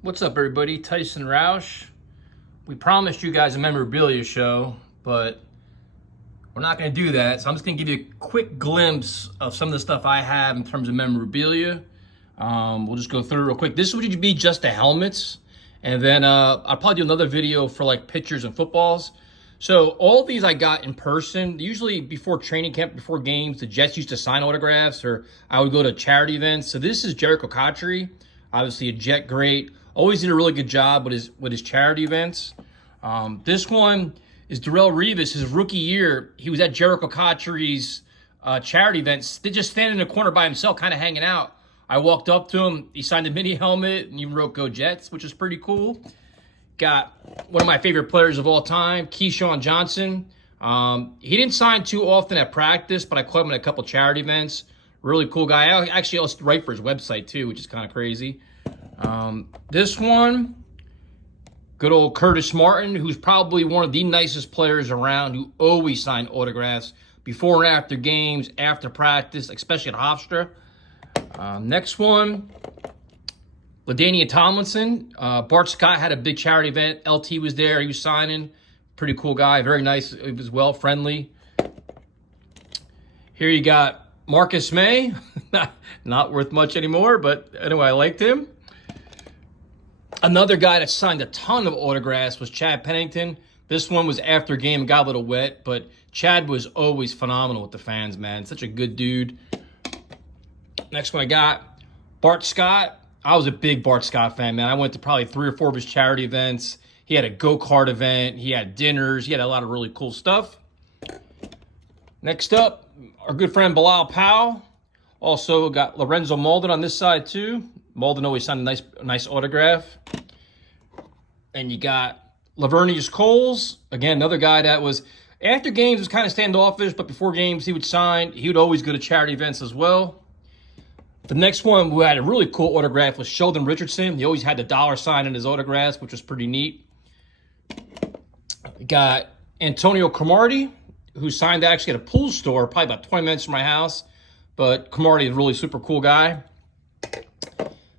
What's up, everybody? Tyson Roush. We promised you guys a memorabilia show, but we're not going to do that. So I'm just going to give you a quick glimpse of some of the stuff I have in terms of memorabilia. We'll just go through it real quick. This would be just the helmets. And then I'll probably do another video for like pictures and footballs. So all these I got in person. Usually before training camp, before games, the Jets used to sign autographs, or I would go to charity events. So this is Jericho Cotchery, obviously a Jet great. Always did a really good job with his charity events. This one is Darrell Rivas. His rookie year, he was at Jericho Cotchery's charity events. They just standing in the corner by himself, kind of hanging out. I walked up to him. He signed a mini helmet, and he wrote "Go Jets," which is pretty cool. Got one of my favorite players of all time, Keyshawn Johnson. He didn't sign too often at practice, but I caught him at a couple charity events. Really cool guy. I actually also write for his website too, which is kind of crazy. This one, good old Curtis Martin, who's probably one of the nicest players around, who always signed autographs before and after games, after practice, especially at Hofstra. Next one, Ladainia Tomlinson. Bart Scott had a big charity event. LT was there. He was signing. Pretty cool guy. Very nice as well. Friendly. Here you got Marcus May. Not worth much anymore, but anyway, I liked him. Another guy that signed a ton of autographs was Chad Pennington. This one was after game, got a little wet, but Chad was always phenomenal with the fans, man. Such a good dude. Next one I got, Bart Scott. I was a big Bart Scott fan, man. I went to probably 3 or 4 of his charity events. He had a go-kart event. He had dinners. He had a lot of really cool stuff. Next up, our good friend Bilal Powell. Also got Lorenzo Malden on this side too. Malden always signed a nice autograph. And you got Laveranues Coles. Again, another guy that was, after games, was kind of standoffish, but before games, he would sign. He would always go to charity events as well. The next one who had a really cool autograph was Sheldon Richardson. He always had the dollar sign in his autographs, which was pretty neat. Got Antonio Camardi, who signed actually at a pool store, probably about 20 minutes from my house. But Camardi is a really super cool guy.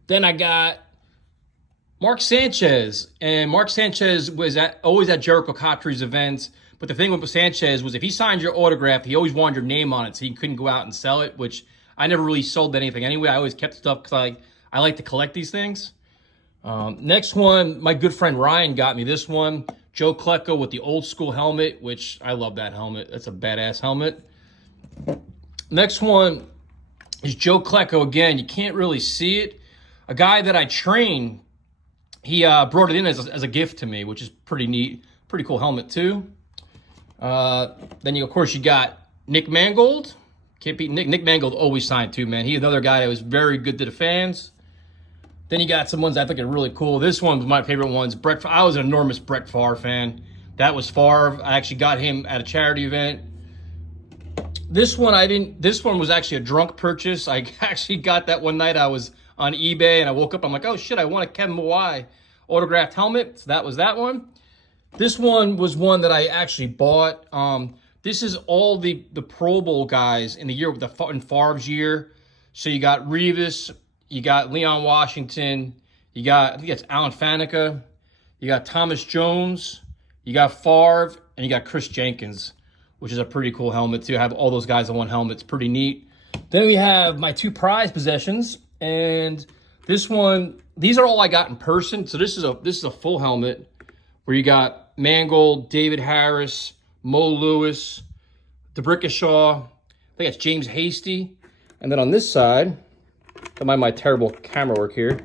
Then I got Mark Sanchez. And Mark Sanchez was always at Jericho Cotchery's events. But the thing with Sanchez was if he signed your autograph, he always wanted your name on it, so he couldn't go out and sell it, which I never really sold anything anyway. I always kept stuff because I like to collect these things. Next one, my good friend Ryan got me this one. Joe Klecko with the old school helmet, which I love that helmet. That's a badass helmet. Next one is Joe Klecko again. You can't really see it. A guy that I train, he brought it in as a gift to me, which is pretty neat. Pretty cool helmet too. Then of course you got Nick Mangold. Can't beat Nick Mangold, always signed too, man. He's another guy that was very good to the fans. Then you got some ones I think are really cool. This one was my favorite ones. I was an enormous Brett Favre fan. That was Favre. I actually got him at a charity event. This one this one was actually a drunk purchase. I actually got that one night. I was on eBay and I woke up, I'm like, oh shit, I want a Kevin Mawai autographed helmet. So that was that one. This one was one that I actually bought. This is all the Pro Bowl guys in the year with in Favre's year. So you got Rivas, you got Leon Washington, you got, I think it's Alan Faneca, you got Thomas Jones, you got Favre, and you got Chris Jenkins, which is a pretty cool helmet too. I have all those guys on one helmet. It's pretty neat. Then we have my 2 prized possessions, and this one, these are all I got in person. So this is a full helmet where you got Mangold, David Harris, Mo Lewis, DeBrickashaw, I think it's James Hasty. And then on this side, don't mind my terrible camera work here,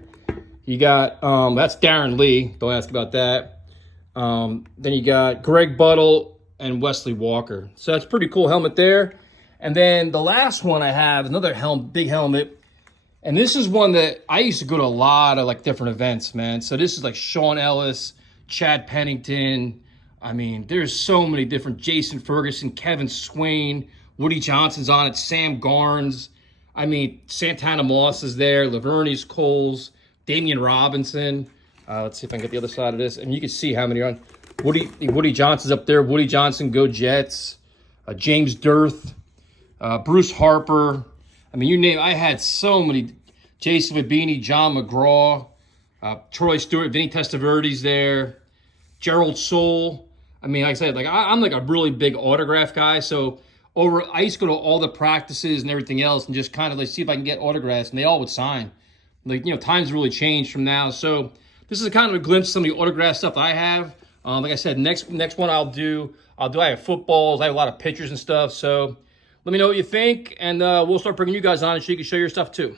you got, that's Darren Lee, don't ask about that. Then you got Greg Buttle and Wesley Walker. So that's a pretty cool helmet there. And then the last one I have, another big helmet. And this is one that I used to go to a lot of like different events, man. So this is like Sean Ellis, Chad Pennington. I mean, there's so many different, Jason Ferguson, Kevin Swain, Woody Johnson's on it, Sam Garnes. I mean, Santana Moss is there, Laveranues Coles, Damian Robinson. Let's see if I can get the other side of this. And you can see how many are on. Woody Johnson's up there. Woody Johnson, Go Jets. James Dirth, Bruce Harper. I mean, you name, I had so many. Jason Mabini, John McGraw. Troy Stewart, Vinny Testaverde's there, Gerald Soule. I mean, like I said, like I'm like a really big autograph guy. So I used to go to all the practices and everything else and just kind of like see if I can get autographs, and they all would sign. Like, times really changed from now. So this is a kind of a glimpse of some of the autograph stuff I have. Like I said, next one I have footballs. I have a lot of pictures and stuff. So let me know what you think, and we'll start bringing you guys on so you can show your stuff too.